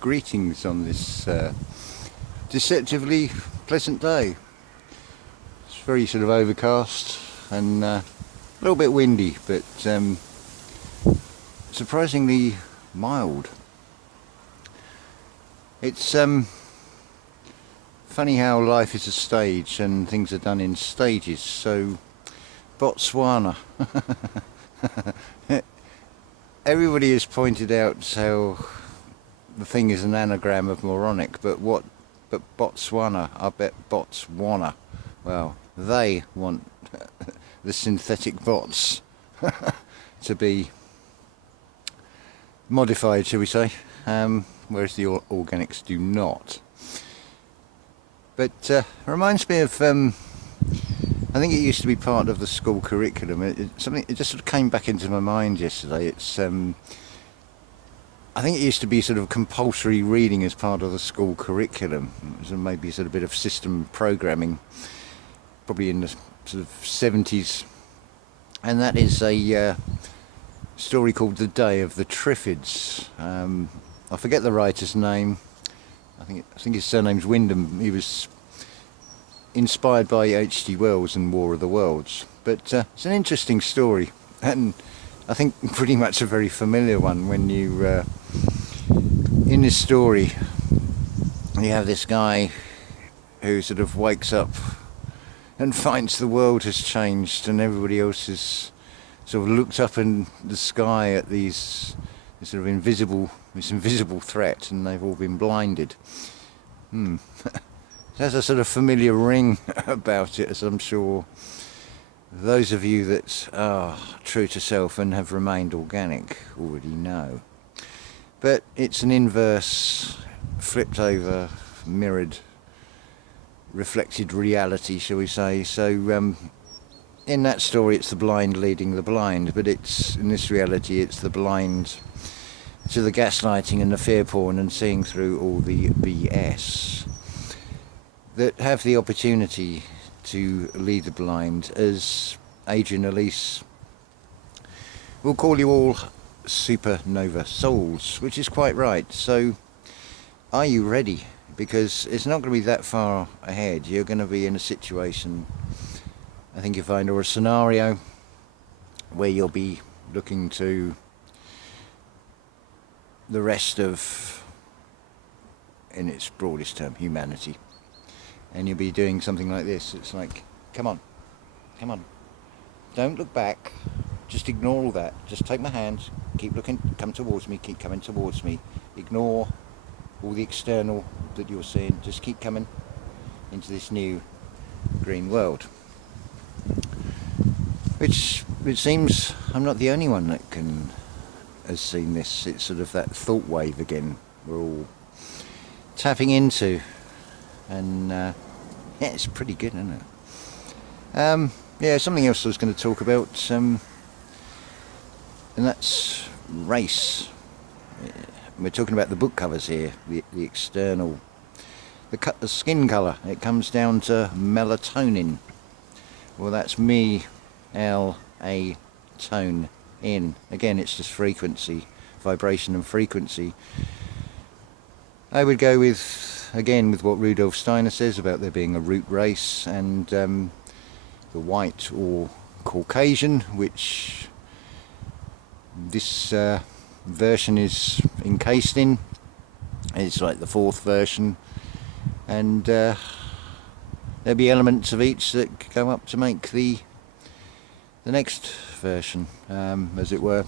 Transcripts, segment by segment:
Greetings on this deceptively pleasant day. It's very sort of overcast and a little bit windy, but surprisingly mild. It's funny how life is a stage and things are done in stages. So Botswana. Everybody has pointed out how the thing is an anagram of moronic, but Botswana, I bet Botswana, well, they want the synthetic bots to be modified, shall we say, whereas the organics do not. But reminds me of, I think it used to be part of the school curriculum. It just sort of came back into my mind yesterday. It's I think it used to be sort of compulsory reading as part of the school curriculum. It was maybe sort of a bit of system programming, probably in the sort of 70s. And that is a story called The Day of the Triffids. I forget the writer's name. I think his surname's Wyndham. He was inspired by H.G. Wells and War of the Worlds. But it's an interesting story, and I think pretty much a very familiar one. When you in this story you have this guy who sort of wakes up and finds the world has changed and everybody else has sort of looked up in the sky at this sort of invisible threat, and they've all been blinded. It has a sort of familiar ring about it, as I'm sure those of you that are true to self and have remained organic already know. But it's an inverse, flipped over, mirrored, reflected reality, shall we say. So in that story it's the blind leading the blind, but it's in this reality it's the blind to the gaslighting and the fear porn and seeing through all the BS that have the opportunity to lead the blind, as Adrian Elise will call you all supernova souls, which is quite right. So are you ready? Because it's not going to be that far ahead. You're going to be in a situation, I think you find, or a scenario where you'll be looking to the rest of, in its broadest term, humanity, and you'll be doing something like this. It's like, come on, don't look back, just ignore all that, just take my hand, keep looking, come towards me, keep coming towards me, ignore all the external that you're seeing, just keep coming into this new green world. Which it seems I'm not the only one that has seen this. It's sort of that thought wave again we're all tapping into, and yeah, it's pretty good, isn't it? Yeah, something else I was going to talk about, and that's race. We're talking about the book covers here, the external, the skin colour. It comes down to melatonin. Well, that's me, L-A, tone in. Again, it's just frequency, vibration and frequency. I would go with, again, with what Rudolf Steiner says about there being a root race, and the white or Caucasian, which this version is encased in. It's like the fourth version, and there'll be elements of each that go up to make the next version, as it were.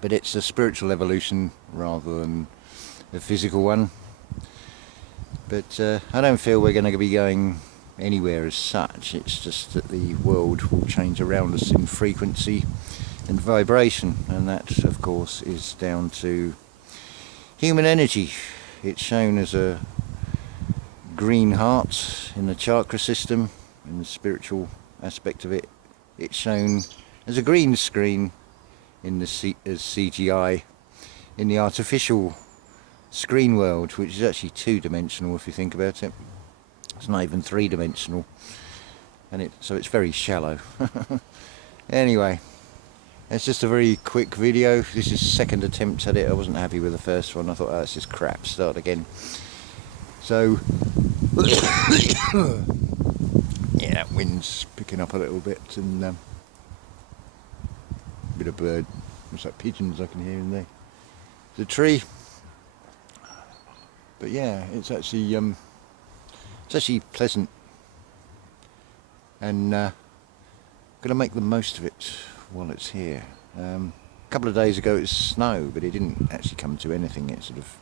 But it's a spiritual evolution rather than a physical one. But I don't feel we're going to be going anywhere as such. It's just that the world will change around us in frequency and vibration, and that of course is down to human energy. It's shown as a green heart in the chakra system, in the spiritual aspect of it. It's shown as a green screen in the as CGI in the artificial screen world, which is actually two-dimensional if you think about it. It's not even three-dimensional, and so it's very shallow. Anyway, It's just a very quick video. This is second attempt at it. I wasn't happy with the first one. I thought, oh, that's just crap, start again. So yeah, wind's picking up a little bit, and a bit of bird, looks like pigeons I can hear in there. The tree, but yeah, it's actually pleasant, and going to make the most of it while it's here. A couple of days ago it was snow, but it didn't actually come to anything. It sort of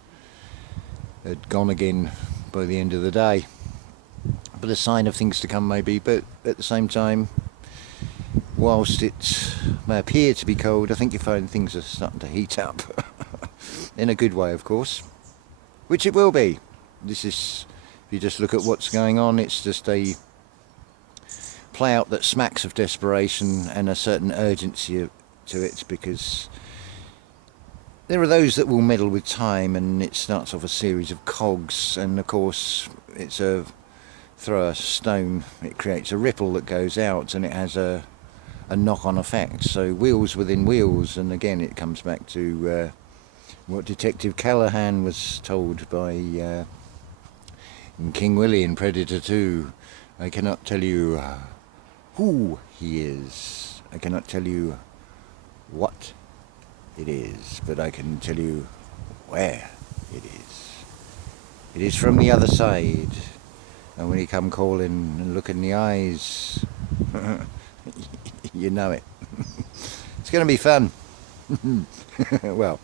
had gone again by the end of the day, but a sign of things to come maybe. But at the same time, whilst it may appear to be cold, I think you find things are starting to heat up in a good way, of course, which it will be. This is, if you just look at what's going on, it's just a play out that smacks of desperation and a certain urgency to it, because there are those that will meddle with time, and it starts off a series of cogs, and of course it's throw a stone, it creates a ripple that goes out, and it has a knock-on effect. So wheels within wheels, and again it comes back to what Detective Callahan was told by King Willie in Predator 2. I cannot tell you who he is. I cannot tell you what it is, but I can tell you where it is. It is from the other side, and when he come calling and look in the eyes, you know it. It's going to be fun. Well,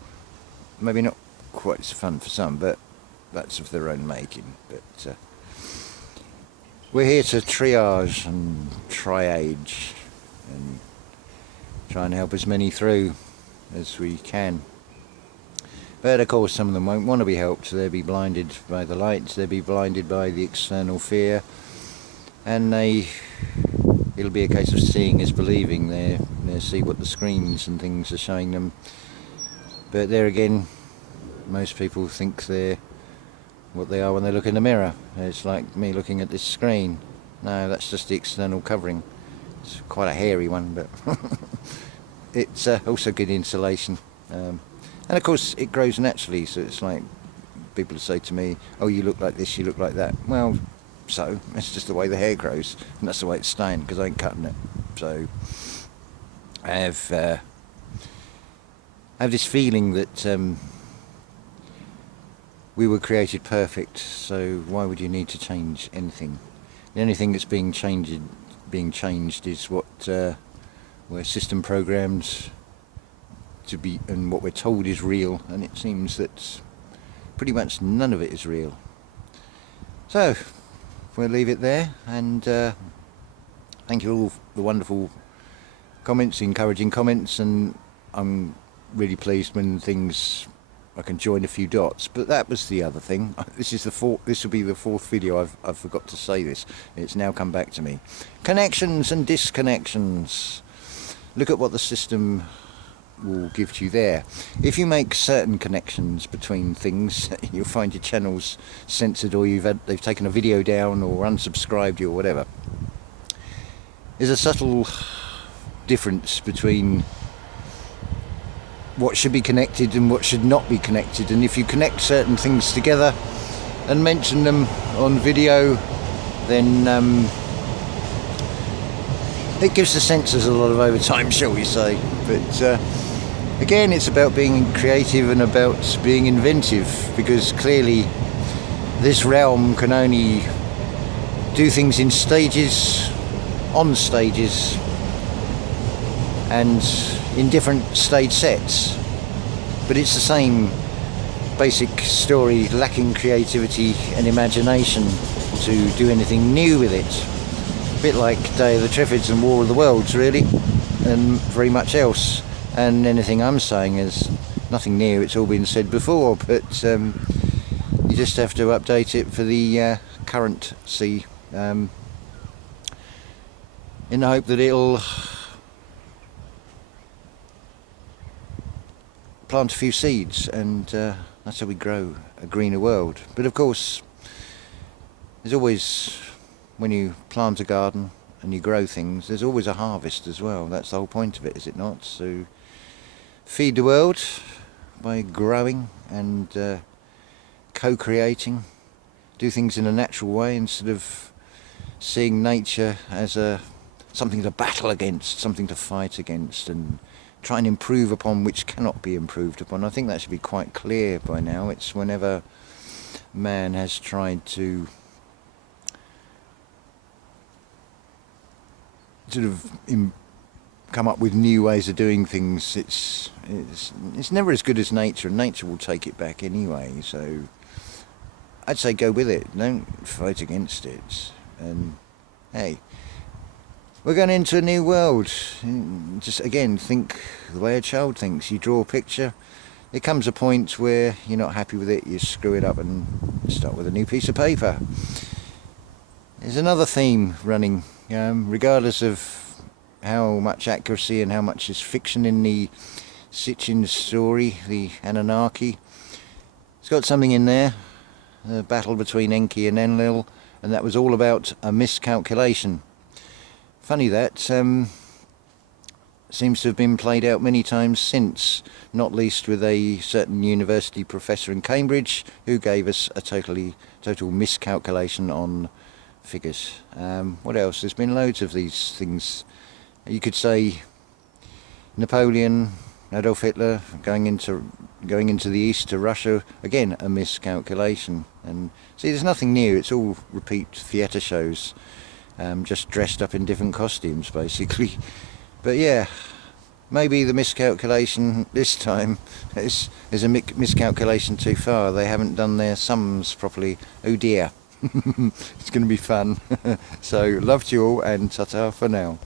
maybe not quite so fun for some, but that's of their own making. But we're here to triage and triage and try and help as many through as we can. But of course some of them won't want to be helped. They'll be blinded by the lights, they'll be blinded by the external fear, and it'll be a case of seeing is believing. They'll see what the screens and things are showing them. But there again, most people think they're what they are when they look in the mirror. It's like me looking at this screen. No, that's just the external covering. It's quite a hairy one, but it's also good insulation. And of course it grows naturally, so it's like people say to me, oh, you look like this, you look like that. Well, so it's just the way the hair grows, and that's the way it's staying, because I ain't cutting it. So I have this feeling that we were created perfect, so why would you need to change anything? The only thing that's being changed is what we're system programmed to be, and what we're told is real, and it seems that pretty much none of it is real. So we'll leave it there, and thank you all for the wonderful comments, encouraging comments, and I'm really pleased when I can join a few dots. But that was the other thing. This will be the fourth video I've forgot to say this. It's now come back to me. Connections and disconnections. Look at what the system will give to you there. If you make certain connections between things, you'll find your channel's censored, or they've taken a video down or unsubscribed you or whatever. There's a subtle difference between what should be connected and what should not be connected, and if you connect certain things together and mention them on video, then it gives the censors a lot of overtime, shall we say. But again, it's about being creative and about being inventive, because clearly this realm can only do things in stages, on stages, and in different stage sets, but it's the same basic story, lacking creativity and imagination to do anything new with it. A bit like Day of the Triffids and War of the Worlds, really, and very much else. And anything I'm saying is nothing new, it's all been said before, but you just have to update it for the current sea, in the hope that it'll plant a few seeds, and that's how we grow a greener world. But of course, there's always, when you plant a garden and you grow things, there's always a harvest as well. That's the whole point of it, is it not? So feed the world by growing and co-creating, do things in a natural way instead of seeing nature as something to battle against, something to fight against, and try and improve upon which cannot be improved upon. I think that should be quite clear by now. It's whenever man has tried to sort of come up with new ways of doing things, it's never as good as nature, and nature will take it back anyway. So I'd say go with it, don't fight against it. And hey, we're going into a new world. Just again, think the way a child thinks. You draw a picture, there comes a point where you're not happy with it, you screw it up and start with a new piece of paper. There's another theme running, regardless of how much accuracy and how much is fiction in the Sitchin story, the Anunnaki. It's got something in there, the battle between Enki and Enlil, and that was all about a miscalculation. Funny that, seems to have been played out many times since, not least with a certain university professor in Cambridge who gave us a total miscalculation on figures. What else? There's been loads of these things. You could say Napoleon, Adolf Hitler going into the east to Russia, again a miscalculation. And see, there's nothing new, it's all repeat theatre shows, just dressed up in different costumes basically. But yeah, maybe the miscalculation this time is a miscalculation too far. They haven't done their sums properly. Oh dear. It's going to be fun. So love to you all, and ta-ta for now.